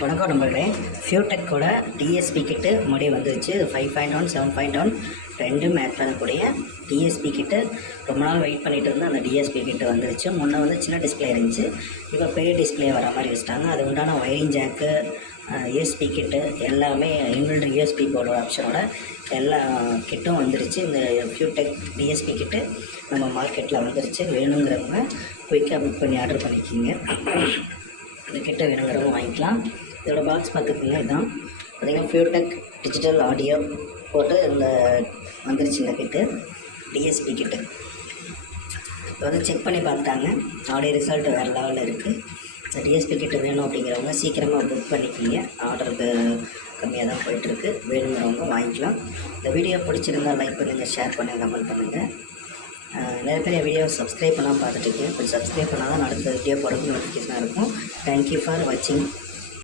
வணக்கம் நண்பர்களே, ஃபியூடெக்கோட டிஎஸ்பி கிட்டு முன்னாடி வந்துருச்சு. 5.1 7.1 ரெண்டும் ஆட் பண்ணக்கூடிய டிஎஸ்பி கிட்டு ரொம்ப நாள் வெயிட் பண்ணிகிட்டு இருந்தால் அந்த டிஎஸ்பி கிட்டு வந்துருச்சு. முன்னே வந்து சின்ன டிஸ்பிளே இருந்துச்சு, இப்போ பெரிய டிஸ்பிளே வர மாதிரி வச்சுட்டாங்க. அது உண்டான ஒயரிங் ஜாக்கு, யூஎஸ்பி கிட்டு எல்லாமே இன்பில்ட் யூஎஸ்பி போர்டோட ஆப்ஷனோட எல்லா கிட்டும் வந்துருச்சு. இந்த ஃபியூடெக் டிஎஸ்பி கிட்டு நம்ம மார்க்கெட்டில் வந்துருச்சு. வேணுங்கிறவங்க குயிக்காக புக் பண்ணி ஆர்டர் பண்ணிக்கிங்க. இந்த கிட்ட வேணுங்கிறவங்க வாங்கிக்கலாம். இதோட பாக்ஸ் பார்த்துக்கோங்க. இதுதான் பார்த்திங்கன்னா ஃபியூடெக் டிஜிட்டல் ஆடியோ போட்டு இந்த வந்துருச்சு. இந்த கிட்டு டிஎஸ்பி கிட்டு இப்போ வந்து செக் பண்ணி பார்த்தாங்க. ஆடியோ ரிசல்ட் வேறு லெவலில் இருக்குது. இந்த டிஎஸ்பி கிட்டு வேணும் அப்படிங்கிறவங்க சீக்கிரமாக புக் பண்ணிக்கிங்க. ஆர்டருக்கு கம்மியாக தான் போயிட்டுருக்கு. வேணுங்கிறவங்க வாங்கிக்கலாம். இந்த வீடியோ பிடிச்சிருந்தால் லைக் பண்ணுங்கள், ஷேர் பண்ணுங்கள், கமெண்ட் பண்ணுங்கள். நிறைய பேர் வீடியோ சப்ஸ்கிரைப் பண்ணாமல் பார்த்துட்டு இருக்கேன். கொஞ்சம் சப்ஸ்கிரைப் பண்ணால் தான் அடுத்த வீடியோ போகிறதுக்கு நோட்டிஃபிகேஷனாக இருக்கும். தேங்க்யூ ஃபார் வாட்சிங்.